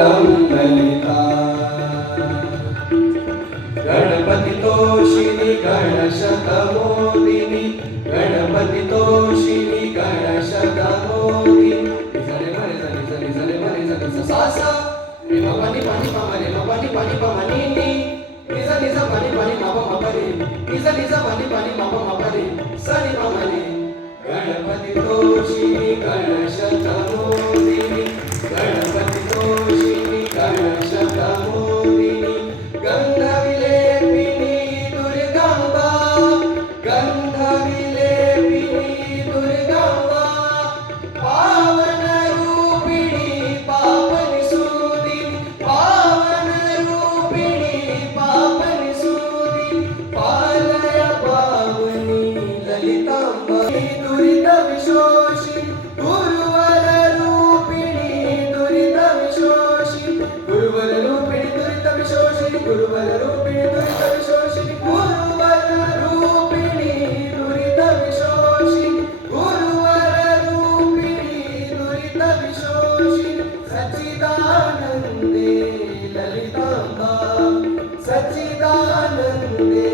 मंगलम ललिता गणपति तोषिणी गणशतमोदिनी गणपति तोषिणी गणशतमोदिनी झरे मरे सा सा रे म पानी पानी पा रे म पानी पानी पा नी नी निजा निजा पानी पानी मा पा रे निजा निजा पानी पानी मा पा रे सा नी पा रे गणपति तोषिणी गणशतमोदिनी गणपति तोषिणी गणशतमोदिनी गंधविलेपिनी दुर्गांबा गंधविलेपिनी दुर्गांबा पावन रूपिणी पापनिसूदिनी पावन रूपिणी पापनिसूदिनी पालय पावनी ललितांबा दुरित विशोषी गुरुवर रूपिणी दुरित विशोषी गुरुवर रूपिणी दुरित विशोषी गुरुवर रूपिणी दुरित विशोषी गुरुवर रूपिणी दुरित विशोषी गुरुवर रूपिणी दुरित विशोषी सच्चिदानंदे ललितांबा सच्चिदानंदे